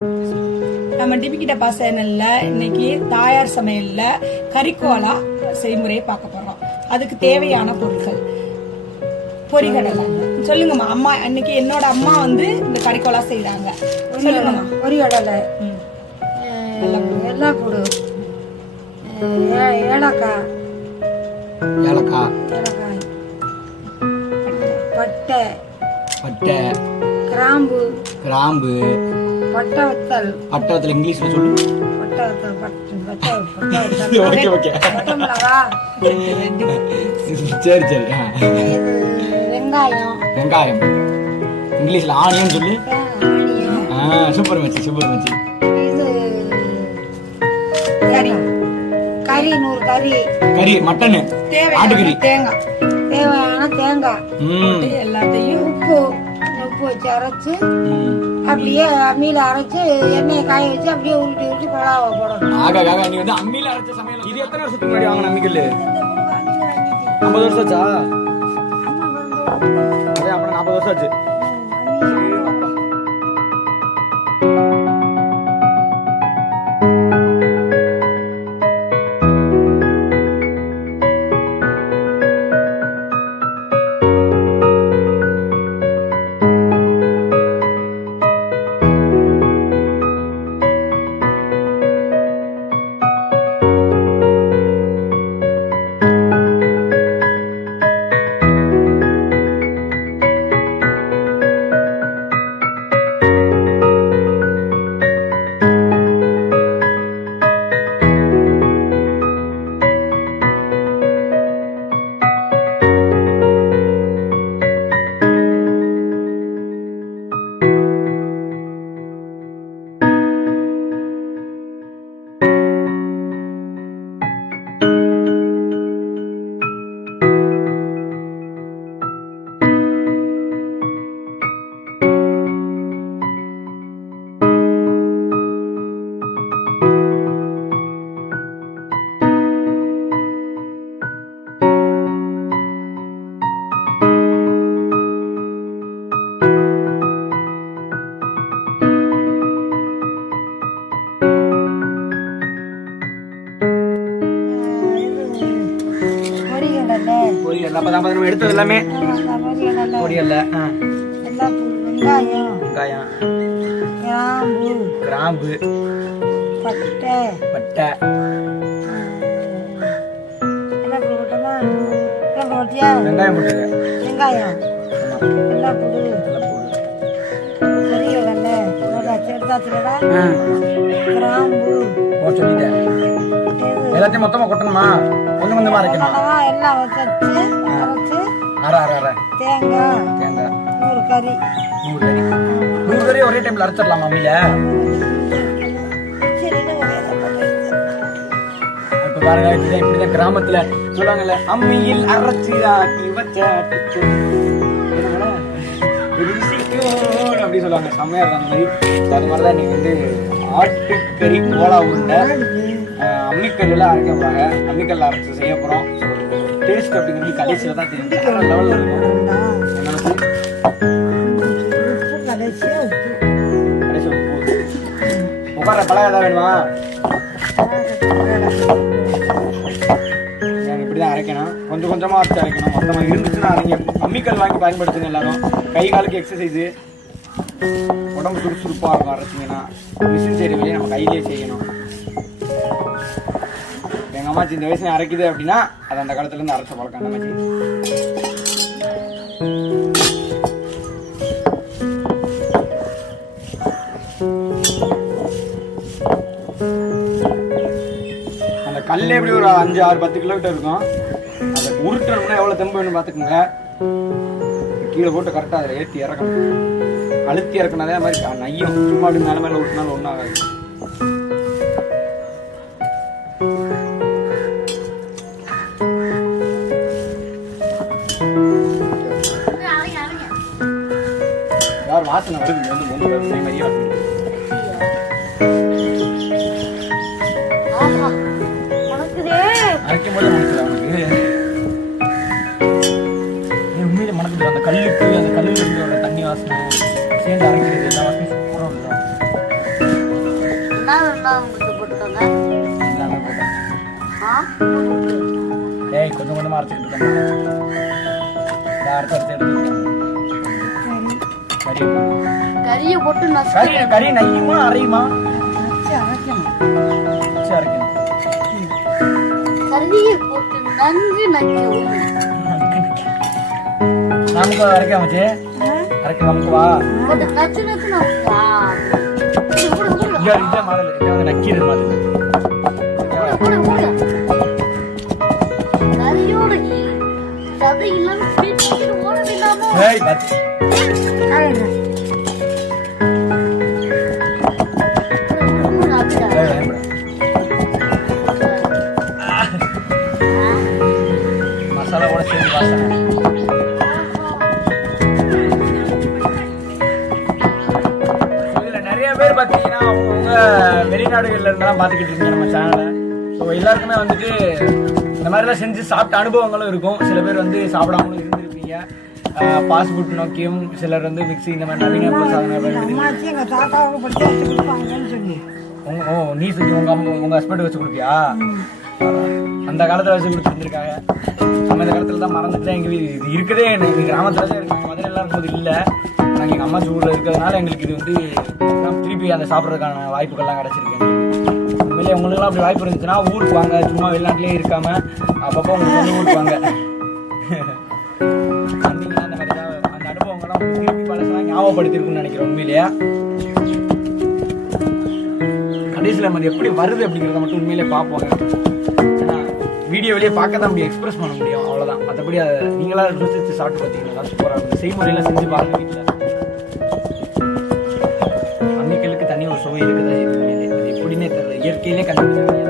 நம்ம டிபிக்கிட்ட சேனல்ல இன்னைக்கு தாயார் சமையல்ல கறிக்கோலா செய்முறையை பார்க்க போறோம். அதுக்கு தேவையான பொருட்கள் பொரிகடலை. சொல்லுங்கம்மா. அம்மா இன்னைக்கு என்னோட அம்மா வந்து இந்த கறிக்கோலா செய்யறாங்க. சொல்லுங்கம்மா. பொரிகடலை, வெள்ளைப்பூடு, ஏலக்காய், பட்டை, கிராம்பு, பட்டை வத்தல் இங்கிலீஷ்ல சொல்லு. சரி. வெங்காயம் இங்கிலீஷ்ல ஆனியன் சொல்லு. சூப்பர் மச்சி. இது கறி 100 கறி மட்டன், ஆட்டுக்கறி, தேவையான தேங்காய் எல்லாத்தையும் உப்பு வச்சு அரைச்சு அப்படியே அம்மியில அரைச்சு எண்ணெயை காய வச்சு அப்படியே உருட்டி கொழாவை போடணும். நீ வந்து அம்மியில அரைச்ச சமையல். இது எத்தனை வருஷத்துக்கு முன்னாடி வாங்கின அம்மிக்கல்? 50 வருஷம் ஆச்சா? அதே அப்புறம் 40 வருஷம் ஆச்சு. நம்ம எடுத்தது எல்லாமே பொரியல்ல. வெங்காயம், கிராம்பு, பட்டை, வெங்காயம் போட்டுருங்க. எல்லாத்தையும் மொத்தமா கொட்டணுமா? கொஞ்சம் கொஞ்சமா அரைக்கணும். எல்லாம் வச்சு அரை தேங்காய் 100 கறி ஒரே டைம்ல அரைச்சிடலாம் அம்மியில. இப்ப பாருங்க, இப்படிதான் கிராமத்துல சொல்லுவாங்கல்ல, அம்மியில் அரைச்சி ஆக்கி வச்ச அப்படி சொல்லுவாங்க. செம்மையா இருக்கும் அந்த மாதிரி. அது மாதிரிதான் நீங்க வந்து ஆட்டுக்கறி கோலா உருண்டை அம்மிக்கல்ல அரைக்க போறாங்க. அம்மிக்கல்ல அரைச்சு செய்ய போறோம். டேஸ்ட் அப்படிங்கிறது கடைசியில தான் தெரியும். லெவல்ல இருக்கும். உட்கார பழம் ஏதாவது வேணுமா? இப்படிதான் அரைக்கணும். கொஞ்சம் கொஞ்சமா அரைச்சு அரைக்கணும். மொத்தமா இருந்துச்சுன்னா அரைங்க. அம்மிக்கல் வாங்கி பயன்படுத்துங்க எல்லாரும். கை காலுக்கு எக்ஸசைஸ், உடம்பு சுறுசுறுப்பா இருக்கும். அரைச்சிங்கன்னா மிஷின் செய்யற வேலையை நம்ம கையிலேயே செய்யணும். எங்க அம்மாச்சி இந்த வயசுல அரைக்குது அப்படின்னா அது அந்த காலத்துல இருந்து அரைச்ச பழக்கம். அம்மாச்சி அந்த கல்லே எப்படி ஒரு 5-6-10 கிலோமீட்டர் இருக்கும். அந்த உருட்டணும்னா எவ்வளவு தெம்பு வேணும் பாத்துக்கோங்க. கீழே போட்டு கரெக்டா அதில் ஏற்றி இறக்கணும். அழுத்தி இறக்கணும். அதே மாதிரி நையும் சும்மா அப்படி மேல மேல விட்டுனாலும் ஒன்றும் ஆகாது. யார் வாசனை வருது வந்து மொழி மாதிரியே அரைக்கும் போது மனசுல அவனுக்கு உண்மையில மனசுல அந்த கல்லுக்கு அந்த கல்லுல இருந்து தண்ணி வாசனை சேர்ந்து அரைக்கிறது எல்லா வாசனையும் சூப்பராக இருக்கும். எல்லாமே போட்டேன். ஏய் கொஞ்சம் கொஞ்சமா அரைச்சிட்டு அடுத்தடுத்து எடுத்துக்கிட்டேன். கறியை போட்டு கறி நையுமா அரையுமா? அரைக்கணும். கறியை போட்டு நன்கு நைக்கணும். நமக்கு அரைக்க வச்சு அரைக்க நமக்கு வா போட்டு நச்சு நச்சு இதே மாடல் இதை வந்து நக்கீரன் மாதிரி கறியோட சதை இல்லாம ஓட இல்லாம ஏய் பத்தி மசாலா கூட சேர்ந்து வாசனை. இதுல நிறைய பேர் பாத்தீங்கன்னா அவங்க வெளிநாடுகள்ல இருந்தெல்லாம் பாத்துக்கிட்டு இருக்கீங்க நம்ம சேனலை. ஸோ எல்லாருக்குமே வந்துட்டு இந்த மாதிரிலாம் செஞ்சு சாப்பிட்ட அனுபவங்களும் இருக்கும். சில பேர் வந்து சாப்பிடாமலும் இருந்திருப்பீங்க. ஃபாஸ்ட் ஃபுட் நோக்கியும் சிலர் வந்து மிக்ஸி இந்த மாதிரி நவீன ஓ நீ செஞ்சு உங்க ஹஸ்பண்ட் வச்சு கொடுப்பியா? அந்த காலத்துல வச்சு கொடுத்துருந்துருக்காங்க. நம்ம இந்த காலத்துல தான் மறந்துட்டு எங்க இது இருக்கதே எங்க கிராமத்துல தான் இருக்கு. மதுரைலாம் இருக்கும்போது இல்லை. நாங்கள் எங்கள் அம்மா ஊரில் இருக்கிறதுனால எங்களுக்கு இது வந்து திருப்பி அந்த சாப்பிட்றதுக்கான வாய்ப்புகள்லாம் கிடச்சிருக்கு. உண்மையிலே உங்களுக்குலாம் அப்படி வாய்ப்பு இருந்துச்சுன்னா ஊருக்கு வாங்க. சும்மா வெளிநாட்டிலே இருக்காம அப்பப்போ உங்களுக்கு வந்து ஊருக்கு வாங்க. வந்தீங்கன்னா அந்த மாதிரி தான் அந்த அனுபவங்கள்லாம் திருப்பி பழசெல்லாம் ஞாபகப்படுத்திருக்குன்னு நினைக்கிறேன். உண்மையிலேயே கடைசியில் நம்ம எப்படி வருது அப்படிங்கிறத மட்டும் உண்மையிலே பார்ப்போங்க. ஏன்னா வீடியோவிலேயே பார்க்க தான் முடியும், எக்ஸ்பிரஸ் பண்ண முடியும், அவ்வளோதான். மற்றபடி அதை நீங்களாக ருசிச்சு சாப்பிட்டு பார்த்தீங்கன்னா சூப்பராக இருக்கும். செய்முறையெல்லாம் செஞ்சு பாருங்க வீட்டில். அன்னைகளுக்கு தனி ஒரு சுவை இருக்குதா உண்மையிலே. அது எப்படின்னே தெரியல, இயற்கையிலே கண்டுபிடிச்சிருக்கீங்க.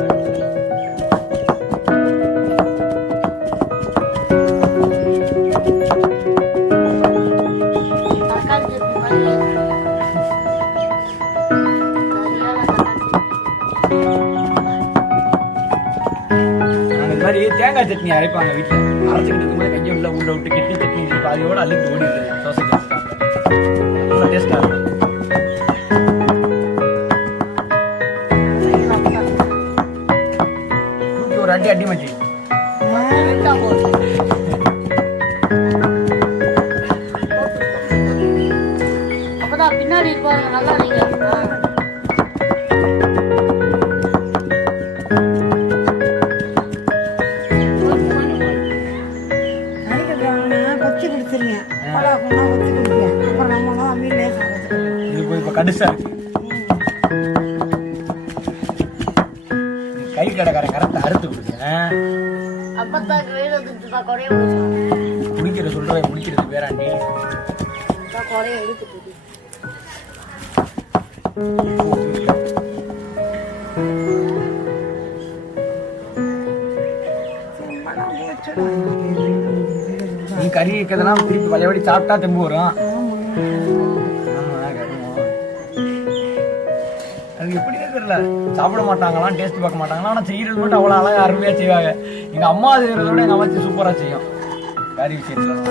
தேங்காய் சட்னி அரைப்பாங்க வீட்டில். அரைச்சிக்கிட்டு இருக்கும்போது கையை உள்ள விட்டு கெட்டி சட்னி பாதியோடு அள்ளிட்டு ஓடிடுது. தோசை நல்லா டேஸ்டாக இருக்கும். ஒரு அடி அடி மச்சி அப்பதான் பின்னாடி இருப்பாங்க. நல்லா நீங்க கடுசா கை கடைக்காரன் கரெக்டா அறுத்து கொடுத்தேன். குடிக்கிற சொல்ற குடிக்கிறது பேராண்டி. நீ கறி இருக்கிறதுனா திருப்பி பழையபடி சாப்பிட்டா தெம்பு வரும். அது எப்படின்னு தெரியல, சாப்பிட மாட்டாங்களாம், டேஸ்ட் பார்க்க மாட்டாங்களா. ஆனால் செய்யறது மட்டும் அவ்வளோ அழகாக அருமையாக செய்வாங்க. எங்கள் அம்மா செய்யறதோட எங்கள் அம்மா சூப்பராக செய்யும். கறி விஷயத்துலலாம்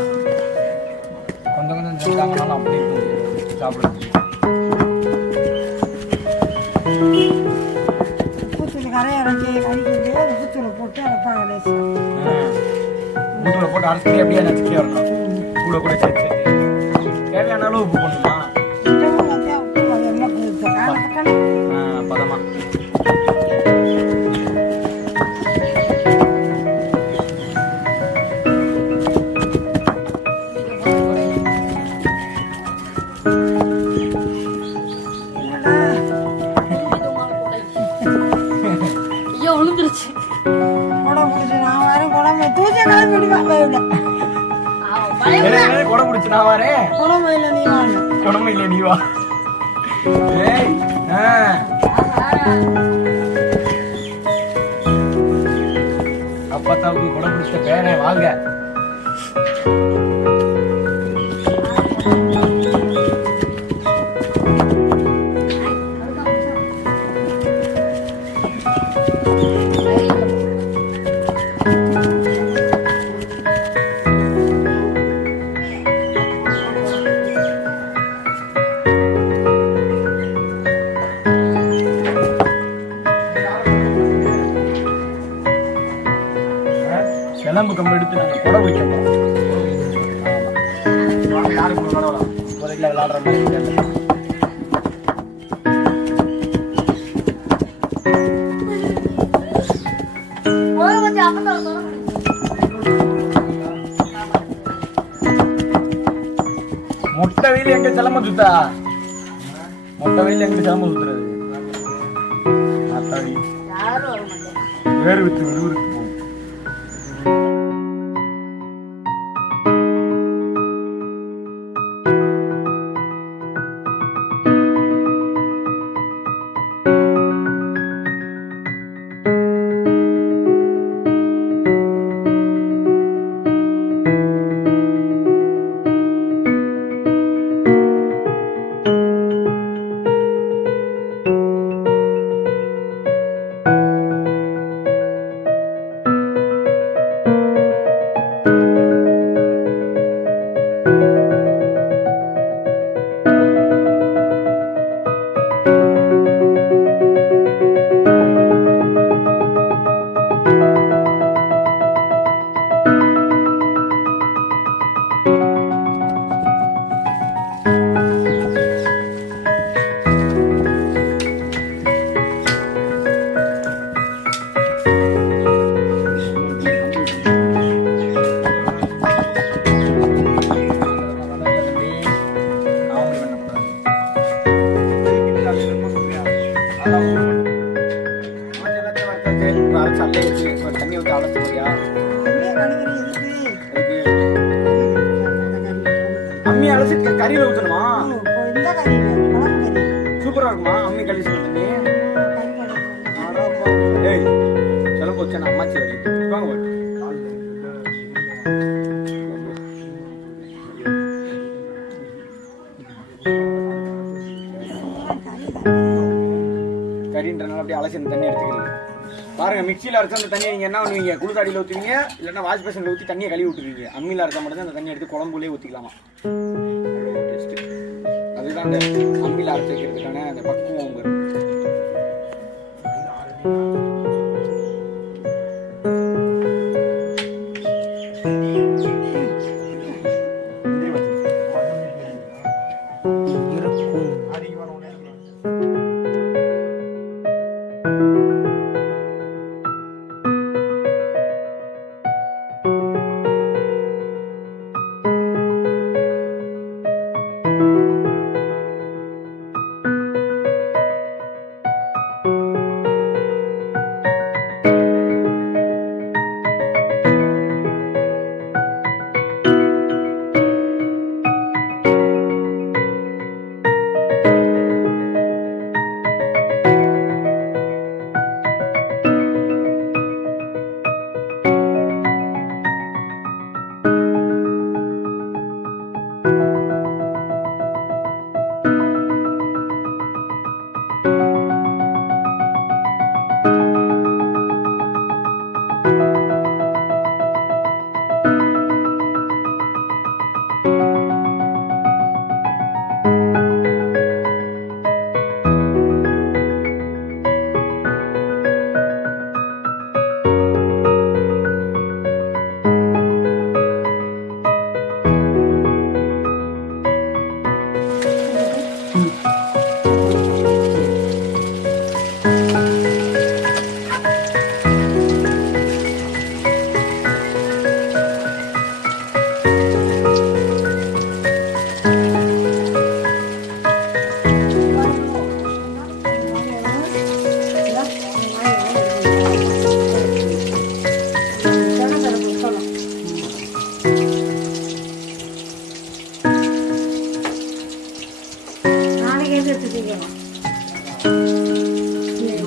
கொஞ்சம் கொஞ்சம் செஞ்சாங்கனாலும் அப்படி இருக்குது சாப்பிடுறது. ஊத்துல போட்டு அரைச்சி அப்படியே நச்சுக்கே வரணும். கூட கூட சேர்த்து தேவையான அளவு உப்பு போடணுமா? பதமா விழுந்துருச்சு. குடம் பிடிச்சு நான் வரேன். குடம்பு இல்லை நீ வா. அப்பத்தாவுக்கு குடம் பிடிச்ச பேரன் வாங்க. சிலம்பு கம்பு எடுத்து நாங்கள் கொடை பிடிக்க போகிறோம். வாங்க யாருக்கு விளாடலாம் முதல்ல விளாடுற மாதிரி மொட்டை வெயில் எங்க சிலம்ப சுத்தா மொட்டை வெயில் எங்க சிலம்ப சுத்துறது வேறு வித்து விறுவிறுத்து போகும். தண்ணி ஊற்றி அலசி போறியா? அம்மி அலசி கறியில ஊற்றணுமா? சூப்பரா இருக்குமா அம்மி கழிச்சு தண்ணி? ஏய் சொல்ல போச்சு நான் அம்மாச்சி வரி வாங்க கறின்றனால அப்படியே அலசி தண்ணி எடுத்துக்கிறது. பாருங்க மிக்சியில் அரைச்சா அந்த தண்ணியை நீங்கள் என்ன பண்ணுவீங்க குளிர்காடியில் ஊற்றுவீங்க இல்லைன்னா வாஷ் பேஷனில் ஊற்றி தண்ணியை கழுவி விட்டுருவீங்க. அம்மியில் அரைச்சா மட்டும் தான் அந்த தண்ணி எடுத்து குழம்புலேயே ஊற்றிக்கலாமா. டேஸ்ட்டு அதுதான் அந்த அம்மியில் அரைச்சி வைக்கிறதுக்கான அந்த பக்குவம் வரும்.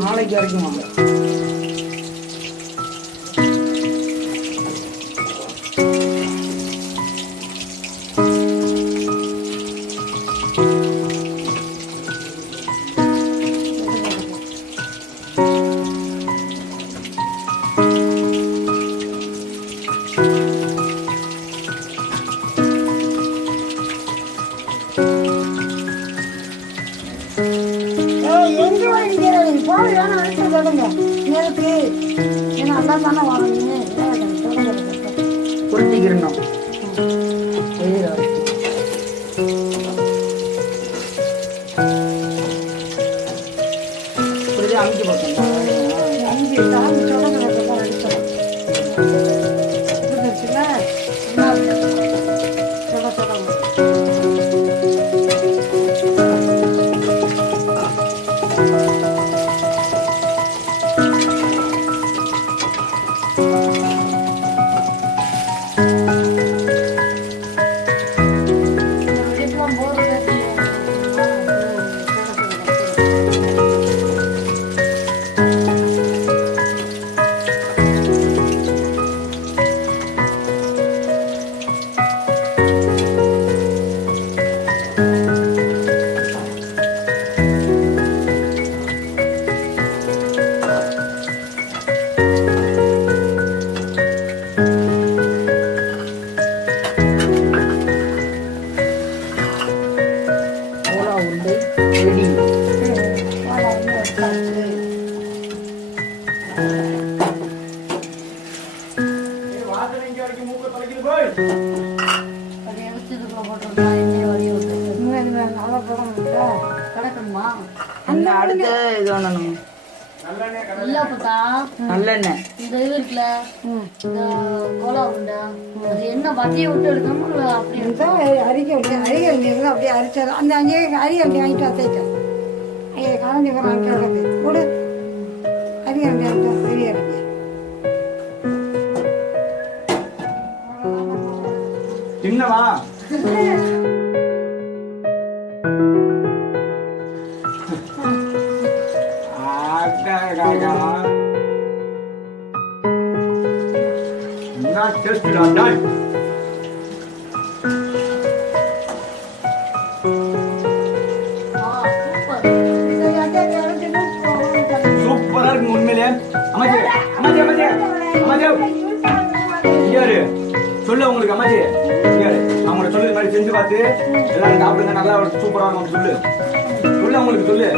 நாளைக்கு வரைக்குமா? நேரத்துக்கு நல்லா தானே வாங்க அமுக்கிக்கிறணும். இப்படிதான் அமுக்கி போட்டோம். அமுக்கி தாண்டி தொடங்க அடிச்சோம். புரிஞ்சுச்சுல? அடுத்த இது பண்ணணும். நல்லெண்ணெய் இந்த இது இருக்குல்ல, இந்த கோலா உண்டை, அது என்ன வட்டியை விட்டு எடுக்கணும் அப்படி அரிகள் அப்படியே அரிச்சாரு. அந்த அங்கே அரிகள் வாங்கிட்டு அத்தைட்டேன். கலந்து கிடக்கு கூட அரிகள் பெரிய சின்னவா சூப்பரா இருக்கு உண்மையிலே. அம்மாஜி அம்மாஜி அம்மாஜி அம்மாஜி சொல்லு உங்களுக்கு அம்மாஜி அவங்களோட சொல்லு மாதிரி செஞ்சு பார்த்து எல்லாரும் சாப்பிடுங்க, நல்லா சூப்பரா சொல்லு சொல்லு அவங்களுக்கு சொல்லு.